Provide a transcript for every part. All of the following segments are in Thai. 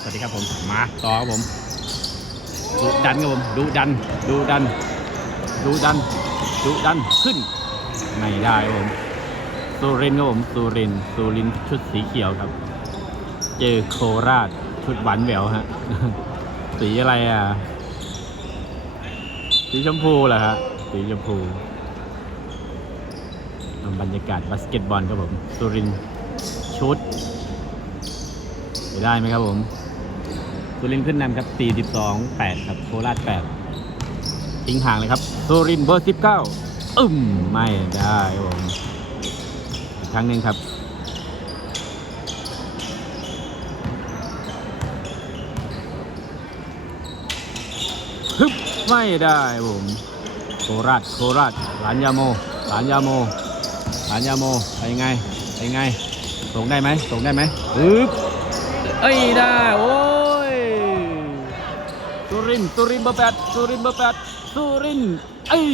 สวัสดีครับผม มาต่อครับผมดุดันครับผมดุดันดุดันดุดันดุดันขึ้น ไม่ได้ครับผมสุรินครับผมสุรินสุรินชุดสีเขียวครับ เจอโคราชชุดหวานแหววฮะ สีอะไรอะ สีชมพูเหรอฮะ สีชมพูบรรยากาศบาสเกตบอลครับผมสุรินชุดจะได้ไหมครับผม สุรินทร์ขึ้นนำครับ 42 8 ครับ โคราช8ทิ้งห่างเลยครับ สุรินทร์เบอร์ 19 อึ้ม ไม่ได้ครับผมอีกครั้งหนึ่งครับ ฮึบ ไม่ได้ครับผม โคราช โคราชหลานยาโมหลานยาโมหลานยาโมไปยังไงไปยังไง ส่งได้ไหมส่งได้ไหมฮึบ เอ้ยได้ โอ้ สุรินทร์สุรินทร์เบอร์แปดสุรินทร์เบอร์แปดสุรินทร์เอ้ย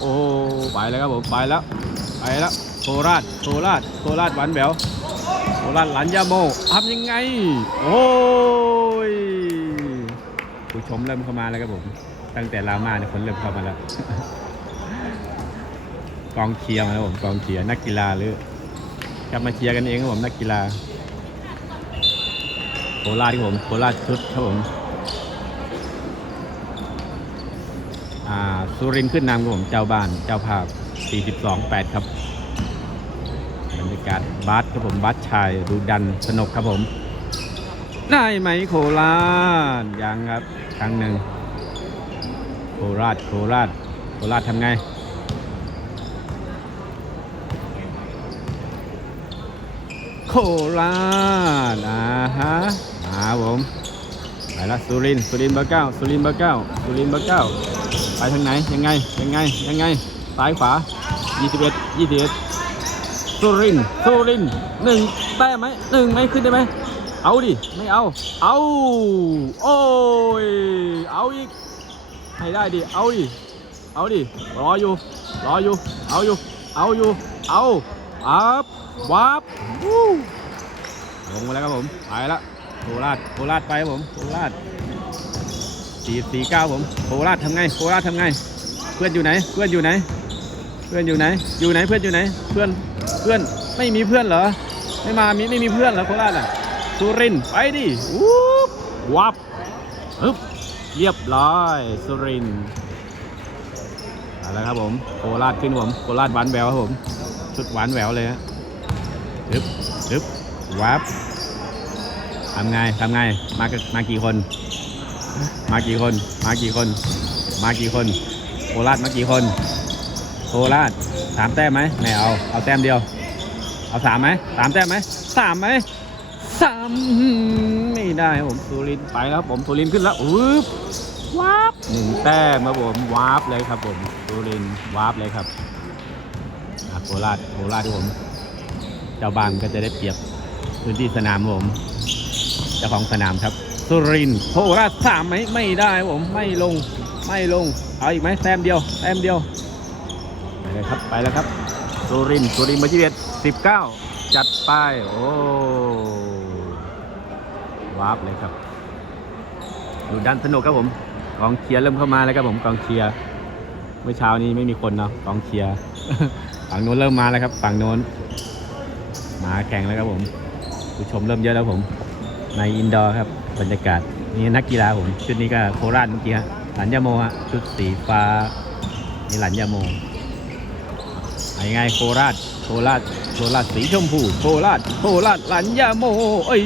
โอ้ไปแล้วครับผมไปแล้วไปแล้วโคราชโคราชโคราชหวานแหววโคราชหลานยาโมทำยังไง โอ้ยผู้ชมเริ่มเข้ามาแล้วครับผม ตั้งแต่ลามาเนี่ยคนเริ่มเข้ามาแล้วกองเชียร์มาแล้วผมกองเชียร์นักกีฬาหรือกลับมาเชียร์กันเองครับผมนักกีฬา โคราชครับผมโคราชชุดครับผมสุรินขึ้นนำครับผมเจ้าบ้านเจ้าภาพ 42 8 ครับบรรยากาศบาสครับผมบาสชายดูดันสนุกครับผม ได้ไหมโคราชยังครับ ครั้งหนึ่งโคราชโคราชโคราชทำไง โคราชอ่าฮะมาผมไปละสุรินสุรินเบอร์เก้าสุรินเบอร์เก้าสุรินเบอร์เก้าไปทางไหนยังไงยังไงยังไงซ้ายขวา 21 21สุรินสุรินทร์หนึ่งแต้มไหมหนึ่งไหมขึ้นได้ไหมเอาดิไม่เอา เอาโอ้ยเอาอีกให้ได้ดิเอาดิเอาดิรออยู่รออยู่เอาอยู่เอาอยู่เอาอัพ วับวู้ลงมาแล้วครับผมไปละโคราชโคราชไปครับผมโคราชสี่สี่เก้าผมโคราชทำไงโคราชทำไง เพื่อนอยู่ไหน เพื่อนอยู่ไหน เพื่อนอยู่ไหน อยู่ไหนเพื่อนอยู่ไหน เพื่อนเพื่อนไม่มีเพื่อนเหรอ ไม่มามีไม่มีเพื่อนเหรอโคราชอะสุรินไปดิวูบวับฮึบเรียบร้อยสุรินเอาละครับผมโคราชขึ้นผมโคราชหวานแหววครับผมชุดหวานแหววเลยฮะ ฮึบฮึบวับทำไงทำไงมากันมากี่คน มากี่คน มากี่คน มากี่คนโคราชมากี่คนโคราชสามแต้มไหมไม่เอา เอาแต้มเดียว เอาสามไหมสามแต้มไหมสามไหมสามไม่ได้ครับผมสุรินทร์ไปแล้วครับผมสุรินทร์ขึ้นแล้วอุ๊บวาบหนึ่งแต้มครับผมวาบเลยครับผมสุรินทร์วาบเลยครับอะโคราชโคราชครับผม เจ้าบ้านก็จะได้เปรียบพื้นที่สนามผมเจ้าของสนามครับ สุรินทร์โคราชสามไหมไม่ได้ผมไม่ลงไม่ลงเอาอีกไหมแต้มเดียวแต้มเดียวไปเลยครับไปแล้วครับ สุรินสุรินทร์เบอร์ที่เอ็ดสิบเก้าจัดไปโอ้วาร์ปเลยครับดูดันสนุกครับผมกองเชียร์เริ่มเข้ามาแล้วครับผมกองเชียร์เมื่อเช้านี้ไม่มีคนเนาะกองเชียร์ฝั่งโน้นเริ่มมาแล้วครับ ฝั่งโน้น มาแข่งแล้วครับผม ผู้ชมเริ่มเยอะแล้วผม ในอินดอร์ครับบรรยากาศนี่นักกีฬาผม ชุดนี้ก็โคราชเมื่อกี้ฮะหลันยาโมฮะชุดสีฟ้านี่หลันยาโมเอายังไงโคราชโคราชโคราชสีชมพูโคราชโคราชหลันยาโมเอ้ย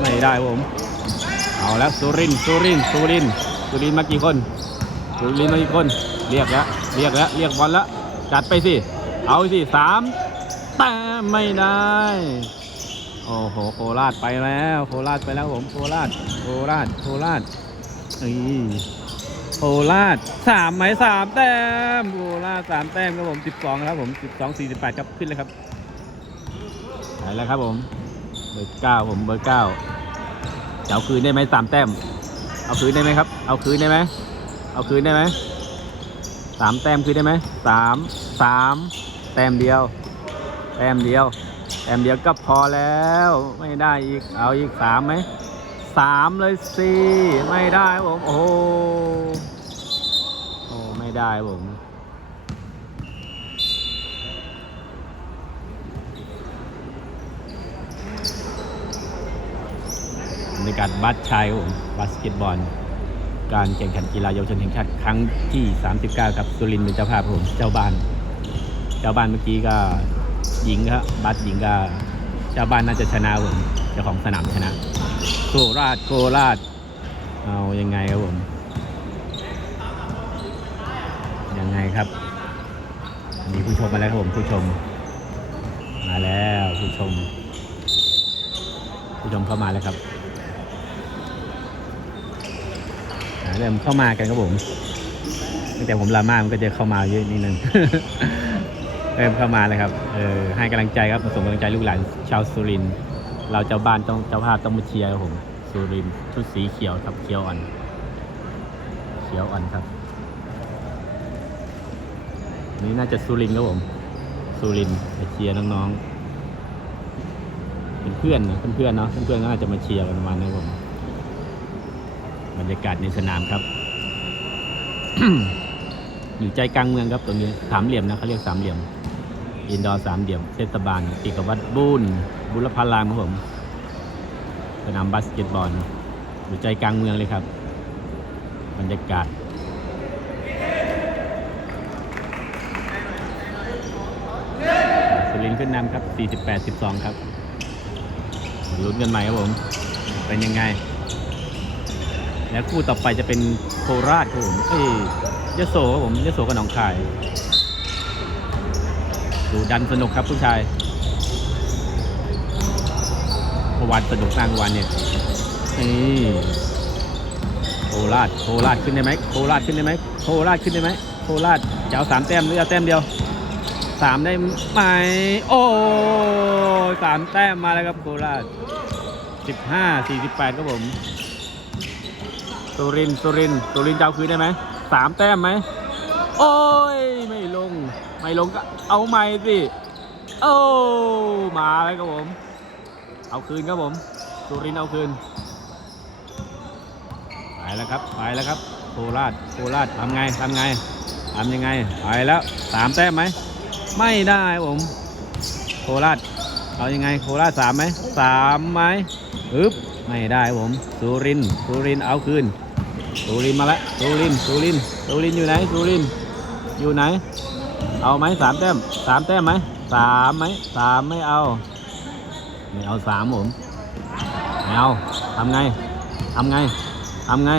ไม่ได้ผมเอาแล้วสุรินสุรินสุรินสุรินมากี่คนสุรินมากี่คนเรียกแล้วเรียกแล้วเรียกบอลแล้วจัดไปสิเอาสิสาม แต่ไม่ได้ โอ้โหโคราชไปแล้ว โคราชไปแล้วผมโคราชโคราชโคราชเอ้ยโคราชสามไหมสามแต้มโคราชสามแต้มครับผมสิบสองครับผมสิบสองสี่สิบแปดครับขึ้นเลยครับไปแล้วครับผมเบอร์เก้าผมเบอร์เก้าเอาคืนได้ไหมสามแต้ม เอาคืนได้ไหมครับ เอาคืนได้ไหมเอาคืนได้ไหมสามแต้มคืนได้ไหมสามสามแต้มเดียว แต้มเดียวแต้มเดียวก็พอแล้วไม่ได้อีกเอาอีกสามไหมสามเลยสิไม่ได้ผมโอ้โหโอ้ไม่ได้ผมบรรยากาศบัสชายผมบาสเกตบอลการแข่งขันกีฬาเยาวชนแห่งชาติครั้งที่ 39 ครับสุรินทร์เป็นเจ้าภาพผม เจ้าบ้าน เจ้าบ้านเมื่อกี้ก็ หญิงครับบัสหญิงก็เจ้าบ้านน่าจะชนะผมเจ้าของสนามชนะโคราชโคราชเอายังไงครับผมยังไงครับ มีผู้ชมมาแล้วครับผมผู้ชม มาแล้วผู้ชม ผู้ชมเข้ามาแล้วครับเริ่มเข้ามากันครับผมตั้งแต่ผมลามามันก็จะเข้ามาเยอะนิดนึง เริ่มเข้ามาเลยครับ เออให้กำลังใจครับมาส่งกำลังใจลูกหลานชาวสุรินทร์เราเจ้าบ้านต้องเจ้าภาพต้องมาเชียร์ครับผมสุรินทร์ชุดสีเขียวครับเขียวอ่อน เขียวอ่อนครับ นี่น่าจะสุรินทร์ครับผมสุรินทร์ไปเชียร์น้องๆเป็นเพื่อนนะเพื่อนๆเนาะเพื่อนๆก็อาจะมาเชียร์กันประมาณนี้ครับผมบรรยากาศในสนามครับอยู่ใจกลางเมืองครับตรงนี้สามเหลี่ยมนะเขาเรียกสามเหลี่ยม อินดอร์สามเหลี่ยมเทศบาลติดกับวัดบุญบุรพารามครับผมสนามบาสเกตบอลอยู่ใจกลางเมืองเลยครับ บรรยากาศสุรินขึ้นนำครับ 48 12 ครับลุ้นกันใหม่ครับผม เป็นยังไง แล้วคู่ต่อไปจะเป็นโคราชครับผม เอ้ยยโสครับผมยโสกับหนองคาย ดูดันสนุกครับผู้ชายพวันสนุกมากวันเนี่ยนี่โคราชโคราชขึ้นได้ไหมโคราชขึ้นได้ไหมโคราชขึ้นได้ไหมโคราชจะเอาสามแต้มหรือเอาแต้มเดียวสามได้ไหมโอ้ยสามแต้มมาแล้วครับโคราชสิบห้าสี่สิบแปดครับผมสุรินสุรินสุรินจะเอาคืนได้ไหมสามแต้มไหมโอ้ย ไม่ลงก็เอาใหม่สิ โอ้ มาแล้วครับผม เอาคืนครับผม สุรินเอาคืน ไปแล้วครับ ไปแล้วครับ โคราช โคราชทำไงทำไงทำยังไง ไปแล้วสามแต้มไหม ไม่ได้ผม โคราช เอายังไง โคราชสามไหมสามไหมอึ๊บ ไม่ได้ผม สุริน สุรินเอาคืนสุรินมาแล้วสุรินสุรินสุรินอยู่ไหนสุรินอยู่ไหน เอาไหมสามแต้มสามแต้มไหมสามไหมสามไม่เอาไม่เอาสามผมไม่เอาทำไงทำไงทำไง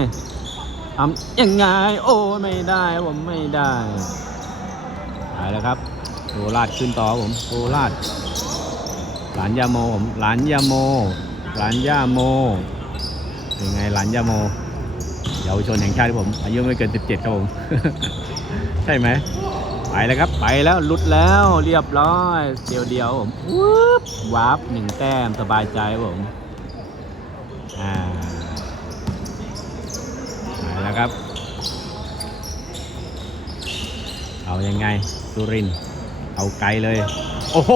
ทำยังไง โอ้ไม่ได้ผมไม่ได้ไปแล้วครับโคราชขึ้นต่อผมโคราชหลานยาโมผมหลานยาโมหลานย่าโมยังไงหลานยาโมเยาวชนแห่งชาติครับผม อายุไม่เกิน 17 ครับผม ใช่ไหม ไปแล้วครับไปแล้วหลุดแล้วเรียบร้อยเดียวเดียวผมวูบวาร์ปหนึ่งแต้มสบายใจผมอ่าไปแล้วครับ เอายังไงสุรินเอาไกลเลย โอ้โห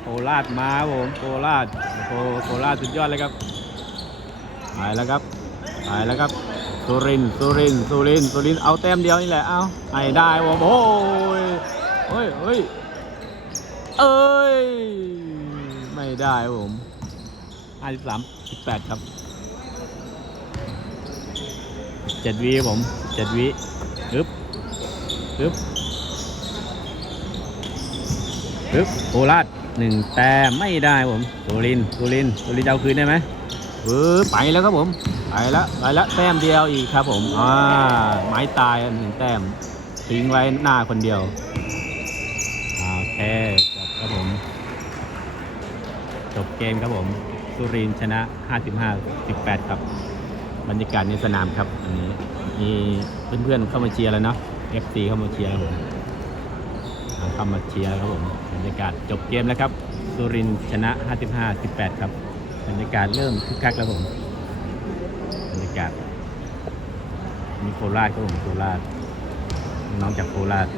โคราชมาผมโคราชโคโคราชสุดยอดเลยครับไปแล้วครับไปแล้วครับ สุรินสุรินสุรินสุรินเอาแต้มเดียวนี่แหละ เอาไม่ได้ผมโอ้ยเฮ้ยเฮ้ยเอ้ย ไม่ได้ครับผม53 18ครับ7วิครับผม7วิปึ๊บปึ๊บปึ๊บโคราชหนึ่งแต้มไม่ได้ผมสุรินสุรินสุรินจะเอาคืนได้ไหมปึ๊บไปแล้วครับผม ล้วไปแล้วแต้มเดียวอีกครับผมอ่าไม้ตายอันหนึ่งแต้มทิ้งไว้หน้าคนเดียวโอเคจบครับผมจบเกมครับผมสุรินชนะ 55 18 ครับ บรรยากาศในสนามครับอันนี้มีเพื่อนๆเข้ามาเชียร์แล้วเนาะ FC เข้ามาเชียร์ครับผมเข้ามาเชียร์ครับผมบรรยากาศจบเกมแล้วครับสุรินชนะ 55 18 ครับบรรยากาศเริ่มคึกคักแล้วผม จากนี่โคราชครับผมโคราชน้องจากโคราช